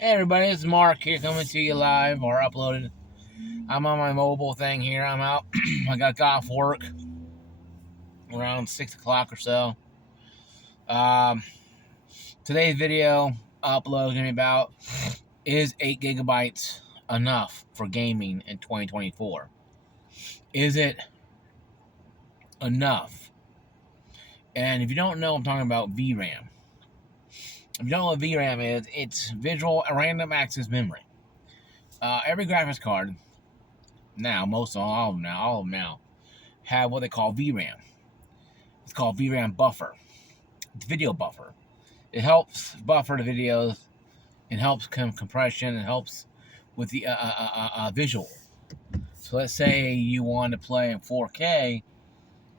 Hey everybody, it's Mark here coming to you live or uploaded. I'm on my mobile thing here. I'm out. I got off work around 6 o'clock or so. Um, Today's video upload is going to be about, is 8 gigabytes enough for gaming in 2024? Is it enough? And if you don't know, I'm talking about VRAM. If you don't know what VRAM is, it's visual random access memory. Every graphics card now, all of them now, have what they call VRAM. It's called VRAM buffer. It's video buffer. It helps buffer the videos. It helps compression. It helps with the visual. So let's say you want to play in 4K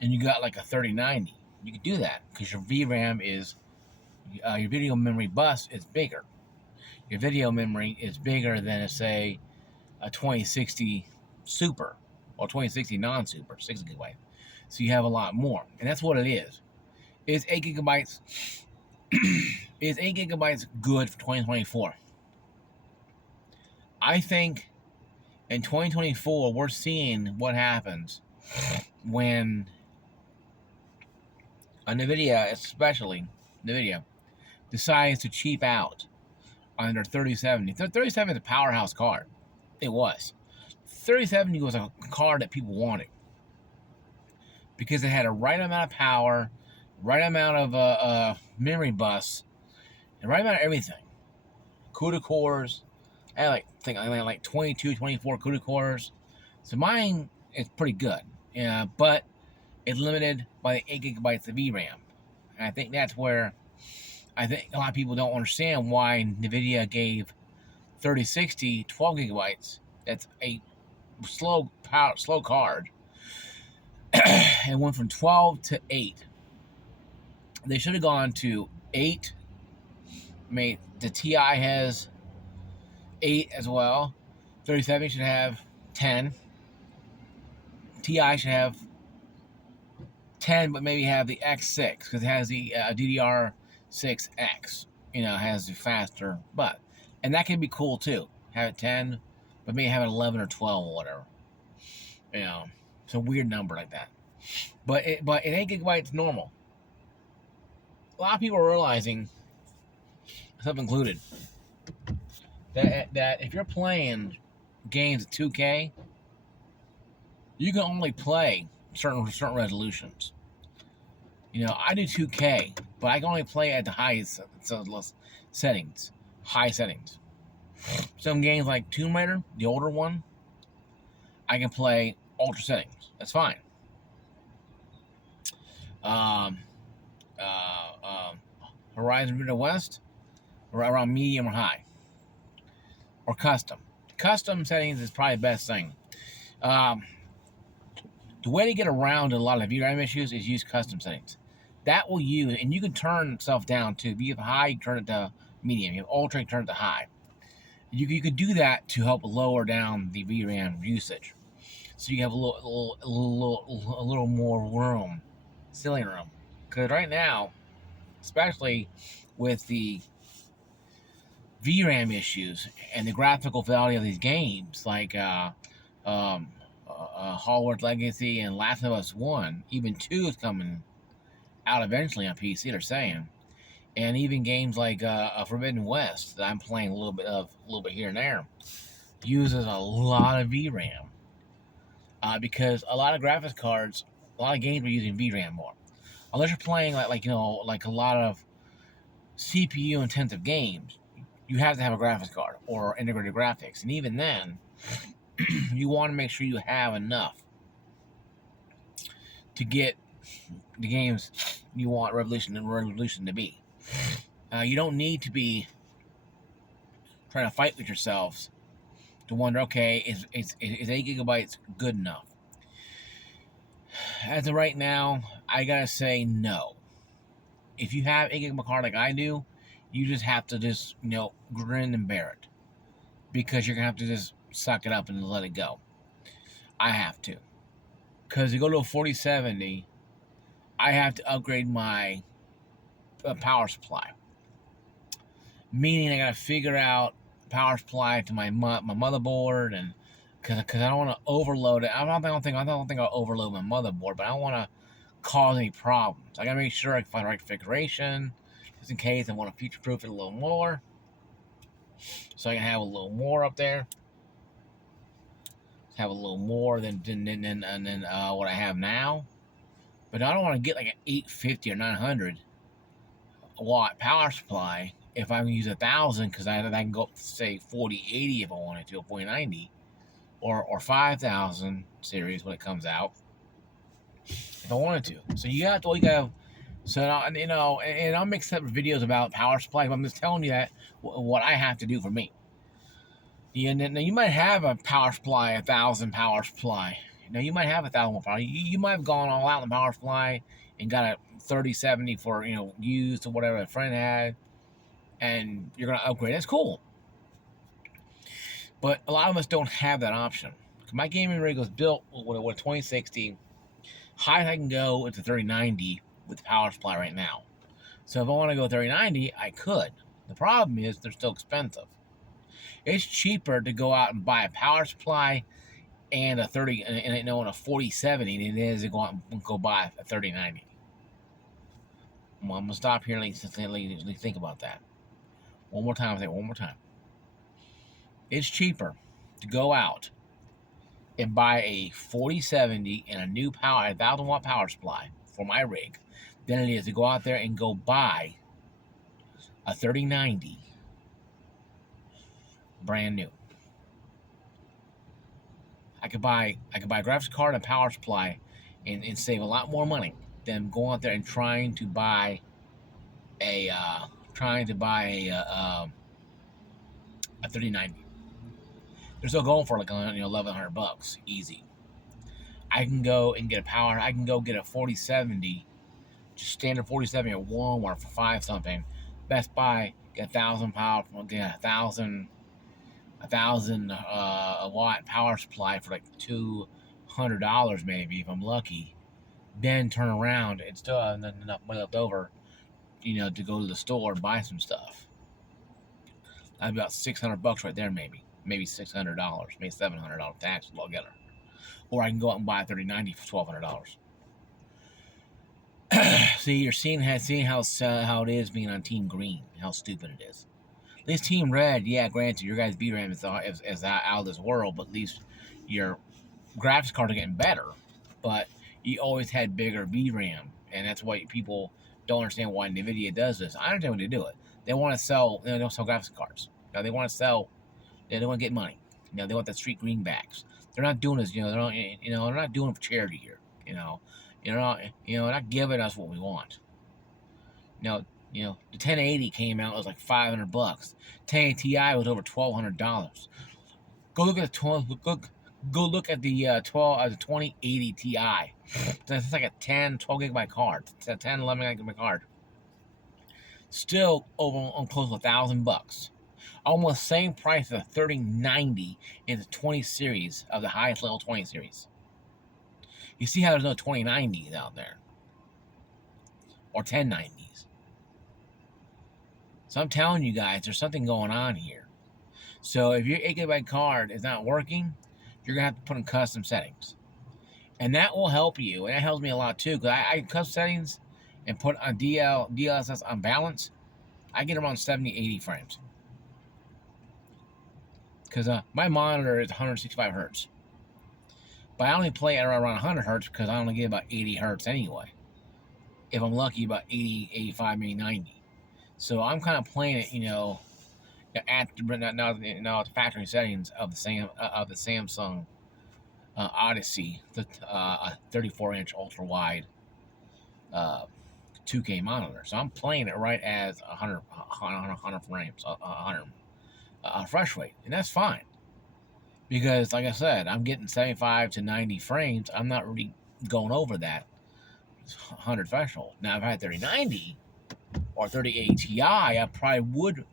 and you got like a 3090. You can do that because your VRAM is your video memory bus is bigger. Your video memory is bigger than, say, a 2060 Super or 2060 non-Super, 6 gigabyte. So you have a lot more, and that's what it is. Is 8 gigabytes is 8 gigabytes good for 2024? I think in 2024 we're seeing what happens when a NVIDIA, especially NVIDIA, decides to cheap out on their 3070. The 3070 is a powerhouse card. It was. 3070 was a card that people wanted because it had a right amount of power, right amount of memory bus, and right amount of everything. CUDA cores. I had like 22, 24 CUDA cores. So mine is pretty good. Yeah, but it's limited by the 8 gigabytes of VRAM. And I think that's where I think a lot of people don't understand why NVIDIA gave 3060 12 gigabytes. That's a slow card. And went from 12 to 8. They should have gone to 8. The TI has 8 as well. 3070 should have 10. TI should have 10, but maybe have the X6 because it has the DDR6X. Has the faster, and that can be cool too. Have it 10, but maybe have it 11 or 12 or whatever. It's a weird number like that. But it 8 gigabytes normal. A lot of people are realizing, myself included, that if you're playing games at 2K, you can only play certain resolutions. I do 2K, but I can only play at the highest settings. High settings. Some games like Tomb Raider, the older one, I can play ultra settings. That's fine. Horizon Forbidden West, around medium or high, or custom. Custom settings is probably the best thing. The way to get around a lot of VRAM issues is use custom settings. That will use, and you can turn stuff down too. If you have high, you can turn it to medium. You have ultra, you can turn it to high. You could do that to help lower down the VRAM usage, so you have a little more room, ceiling room. Because right now, especially with the VRAM issues and the graphical fidelity of these games, like Hogwarts Legacy and Last of Us 1, even 2 is coming out eventually on PC, they're saying. And even games like Forbidden West that I'm playing a little bit here and there uses a lot of VRAM because a lot of graphics cards, a lot of games are using VRAM more. Unless you're playing like a lot of CPU intensive games, you have to have a graphics card or integrated graphics, and even then, you want to make sure you have enough to get the games you want Revolution to be. You don't need to be trying to fight with yourselves to wonder, okay, is 8 gigabytes good enough? As of right now, I gotta say no. If you have 8 gigabyte card like I do, you just have to grin and bear it, because you're gonna have to just suck it up and let it go. I have to, because to go to a 4070, I have to upgrade my power supply. Meaning I gotta figure out power supply to my motherboard, and because I don't want to overload it. I don't think I'll overload my motherboard, but I don't want to cause any problems. I gotta make sure I can find the right configuration, just in case I want to future-proof it a little more, so I can have a little more up there. Have a little more than what I have now. But I don't want to get like an 850 or 900 watt power supply if I can use 1,000, because I can go up to say 4080 if I wanted to, or 4090, or 5000 series when it comes out if I wanted to. So you got to. So and I'll make separate videos about power supply. But I'm just telling you that what I have to do for me. Yeah, now you might have a power supply, 1,000 power supply. Now you might have 1,000 power. You might have gone all out in the power supply and got a 3070 for used or whatever a friend had, and you're gonna upgrade. That's cool. But a lot of us don't have that option. My gaming rig was built with a 2060. High I can go into 3090 with the power supply right now. So if I want to go 3090, I could. The problem is they're still expensive. It's cheaper to go out and buy a power supply and a 4070 than it is to go out and go buy a 3090. Well, I'm gonna stop here and think about that. One more time. I'll say it one more time. It's cheaper to go out and buy a 4070 and a new 1,000 watt power supply for my rig than it is to go out there and go buy a 3090 brand new. I could buy a graphics card and a power supply and save a lot more money than going out there and trying to buy a 3090. They're still going for like $1,100 easy. I can go and get I can go get a 4070, just standard 4070 at Walmart for $5 something. Best Buy, get 1,000 power, get 1,000 watt power supply for like $200 maybe if I'm lucky. Then turn around and still have enough money left over, to go to the store and buy some stuff. That'd be about $600 right there, maybe $600, maybe $700 tax altogether. Or I can go out and buy a 3090 for $1,200. See, you're seeing how it is being on Team Green, how stupid it is. At least Team Red, yeah, granted, your guys' VRAM is out of this world, but at least your graphics cards are getting better. But you always had bigger VRAM, and that's why people don't understand why NVIDIA does this. I understand when they do it. They want to sell, they don't sell graphics cards. They want to sell, they want to get money. They want that street greenbacks. They're not doing this, they're not doing it for charity here. They're not giving us what we want. The 1080 came out, it was like $500. 1080 Ti was over $1,200. Go look at the 2080 Ti. That's like a 12 gigabyte card. It's a 11 gigabyte card. Still over close to $1,000. Almost same price as a 3090 in the 20 series of the highest level 20 series. You see how there's no 2090s out there, or 1090s. So I'm telling you guys, there's something going on here. So if your 8 gigabyte card is not working, you're gonna have to put in custom settings, and that will help you. And that helps me a lot too, because I custom settings and put on DLSS on balance. I get around 70-80 frames, because my monitor is 165 hertz. But I only play at around 100 hertz because I only get about 80 hertz anyway. If I'm lucky, about 80, 85, maybe 90. So I'm kind of playing it, at the factory settings of the Samsung Odyssey, the 34-inch ultra wide 2K monitor. So I'm playing it right as 100 frames, 100 refresh rate, and that's fine. Because, like I said, I'm getting 75 to 90 frames. I'm not really going over that 100 threshold. Now, if I had 3090 or 3080 Ti, I probably would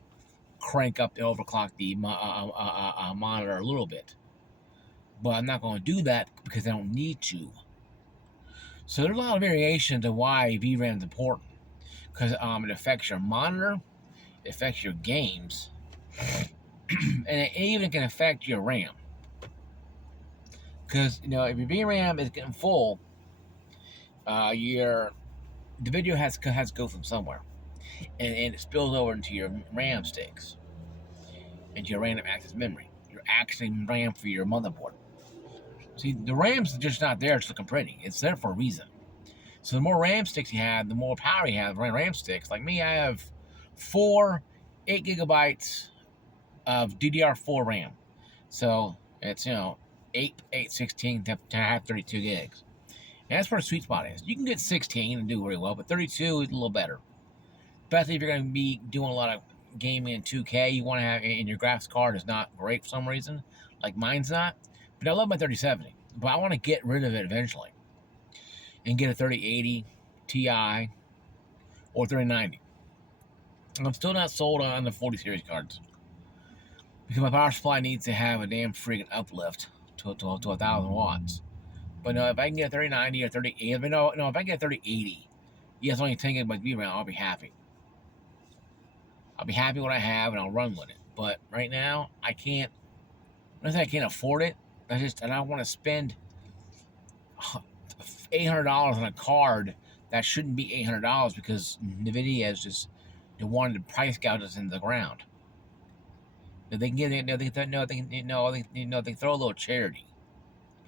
crank up the overclock the monitor a little bit. But I'm not going to do that because I don't need to. So there's a lot of variation to why VRAM is important. Because it affects your monitor, it affects your games, And it even can affect your RAM. Because, if your VRAM is getting full, your the video has to go from somewhere. And it spills over into your RAM sticks, into your random access memory. Your access RAM for your motherboard. See, the RAM's just not there just looking pretty. It's there for a reason. So the more RAM sticks you have, the more power you have. RAM sticks. Like me, I have 8 gigabytes of DDR4 RAM. So it's 8, 16 to have 32 gigs. And that's where the sweet spot is. You can get 16 and do really well, but 32 is a little better. Especially if you're going to be doing a lot of gaming in 2K, you want to have, and your graphics card is not great for some reason, like mine's not. But I love my 3070, but I want to get rid of it eventually and get a 3080 Ti or 3090. I'm still not sold on the 40 series cards because my power supply needs to have a damn freaking uplift to 1,000 watts. But no, if I can get a 3090 or 3080, if I can get a 3080, yes, only 10 gigabytes VRAM, I'll be happy. I'll be happy with what I have and I'll run with it. But right now, I can't. I'm not saying I can't afford it. I don't want to spend $800 on a card that shouldn't be $800 because NVIDIA is just wanted to price gouge us into the ground. They can get they can throw a little charity.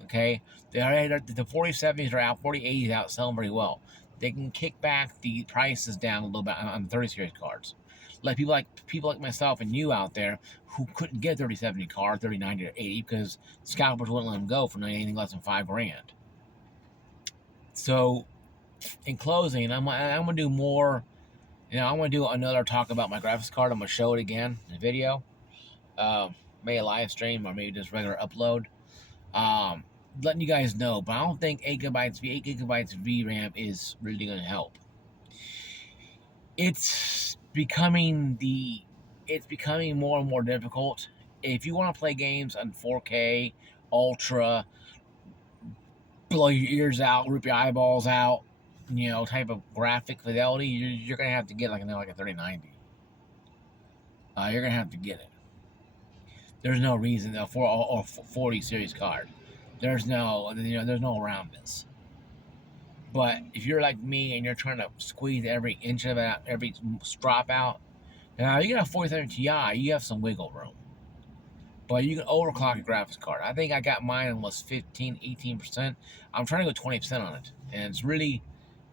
Okay, the 4070s are out, 4080s out, selling very well. They can kick back the prices down a little bit on the 30 series cards. Like people like myself and you out there who couldn't get a 3070 card, 3090 or 80 because scalpers wouldn't let them go for anything less than $5,000. So, in closing, I'm gonna do more. I'm gonna do another talk about my graphics card. I'm gonna show it again in a video, maybe a live stream or maybe just regular upload. Letting you guys know, but I don't think 8 gigabytes VRAM is really gonna help. It's becoming more and more difficult. If you want to play games on 4K, ultra, blow your ears out, rip your eyeballs out, type of graphic fidelity, you're gonna have to get like a 3090. You're gonna have to get it. There's no reason for a 40 series card. There's no around this. But if you're like me and you're trying to squeeze every inch of it out, every strop out, now you got a 47 Ti, you have some wiggle room. But you can overclock a graphics card. I think I got mine almost 15, 18%. I'm trying to go 20% on it. And it's really,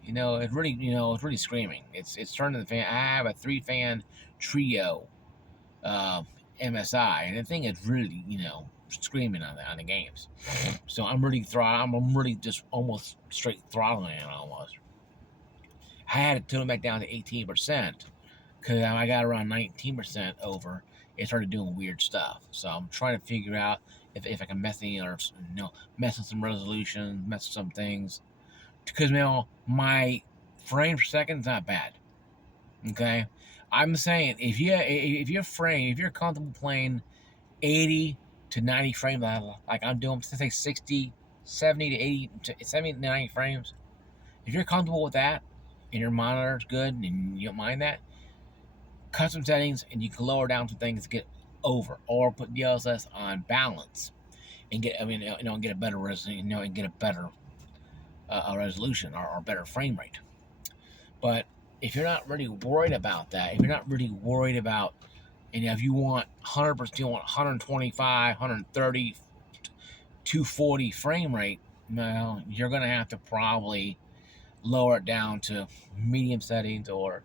it's really screaming. It's turning the fan. I have a 3-fan trio MSI, and the thing is really, screaming on the games. So I'm really just almost straight throttling it almost. I had to tune it back down to 18% because I got around 19% over. It started doing weird stuff. So I'm trying to figure out if I can mess with some resolution, mess with some things. Because my frame per second is not bad. Okay, I'm saying if you're comfortable playing 80 to 90 frames like I'm doing, say 60, 70 to 80 to 70 to 90 frames. If you're comfortable with that and your monitor's good and you don't mind that, custom settings and you can lower down some things to get over, or put DLSS on balance and get get a better resolution, and get a better resolution or better frame rate. But if you're not really worried about that, if you're not really worried about, if you want 100%, you want 125, 130, 240 frame rate, you're gonna have to probably lower it down to medium settings or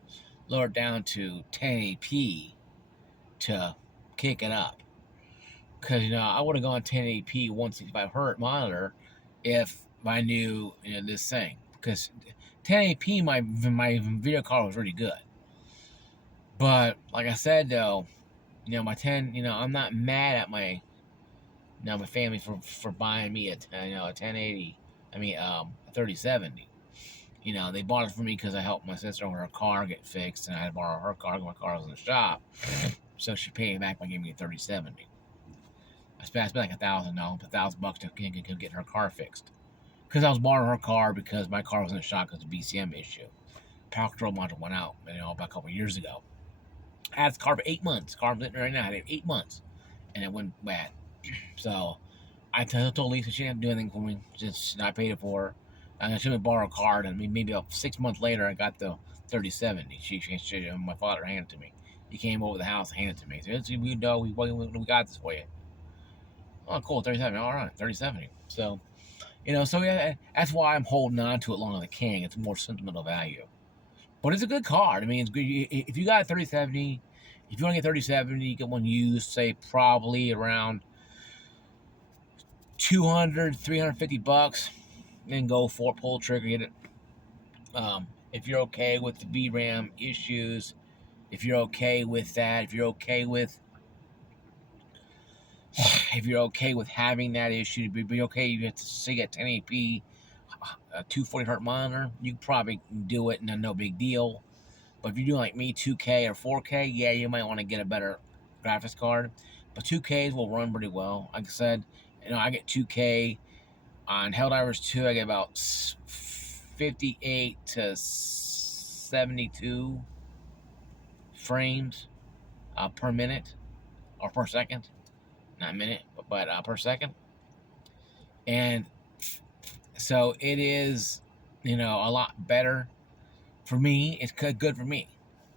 lower it down to 1080p to kick it up. Because I would have gone 1080p 165 hertz monitor if I knew this thing. Because 1080p my video card was really good. But like I said though, my 10, I'm not mad at my family for buying me a 1080. A 3070. They bought it for me because I helped my sister with her car get fixed, and I had to borrow her car because my car was in the shop. So she paid me back by giving me a 3070. I spent like $1,000, $1,000 to get her car fixed. Because I was borrowing her car because my car was in the shop because of the BCM issue. Power control module went out, about a couple of years ago. I had this car for 8 months. Car I'm sitting right now. I had it 8 months. and it went bad. So I told Lisa she didn't have to do anything for me. Just I paid it for her. And I should have borrowed a card, and maybe about 6 months later, I got the 3070. My father handed it to me. He came over the house and handed it to me. So we know we got this for you. Oh, cool, 3070. All right, 3070. So so yeah, that's why I'm holding on to it longer than the King. It's more sentimental value, but it's a good card. I mean, it's good. If you got a 3070, if you want to get 3070, you get one used, say probably around 200, 350 bucks, then go for it, pull the trigger, get it. If you're okay with the VRAM issues, if you're okay with that, if you're okay with having that issue, be okay, you have to see a 1080p, a 240 hertz monitor, you probably do it, and no big deal. But if you're doing like me, 2K or 4K, yeah, you might want to get a better graphics card. But 2Ks will run pretty well. Like I said, I get 2K on Helldivers 2. I get about 58 to 72 frames per minute or per second. Not minute, but per second. And so it is, a lot better for me. It's good for me.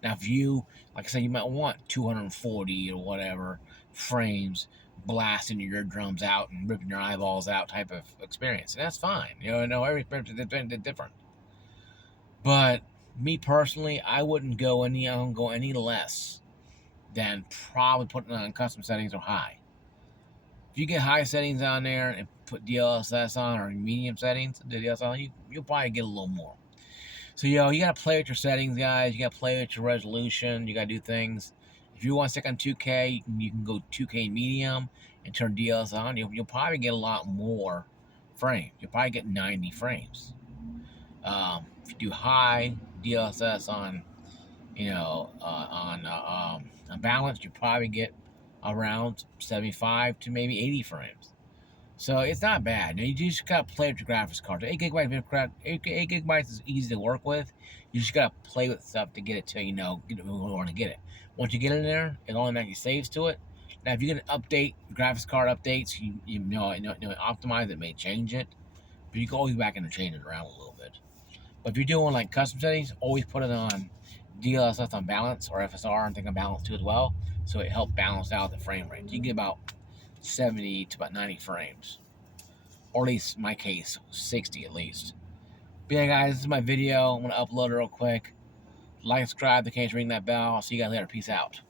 Now, if you, like I said, you might want 240 or whatever frames blasting your eardrums out and ripping your eyeballs out type of experience, and that's fine. Every experience is different. But me personally, I wouldn't go any less than probably putting on custom settings or high. If you get high settings on there and put DLSS on or medium settings, you'll probably get a little more. So, you got to play with your settings, guys. You got to play with your resolution. You got to do things. If you want to stick on 2K, you can go 2K medium and turn DLSS on. You'll probably get a lot more frames. You'll probably get 90 frames. If you do high DLSS on, on balance, you probably get around 75 to maybe 80 frames. So it's not bad. You just gotta play with your graphics card. 8 gigabytes is easy to work with. You just gotta play with stuff to get it to want to get it. Once you get in there, it automatically saves to it. Now, if you get an update, graphics card updates, optimize it, may change it, but you can always back in and change it around a little bit. But if you're doing like custom settings, always put it on DLSS on balance or FSR and think on balance too as well, so it helps balance out the frame rate. You get about 70 to about 90 frames, or at least in my case 60 at least. But yeah, guys, this is my video. I'm gonna upload it real quick. Like, subscribe, the case, ring that bell. I'll see you guys later. Peace out.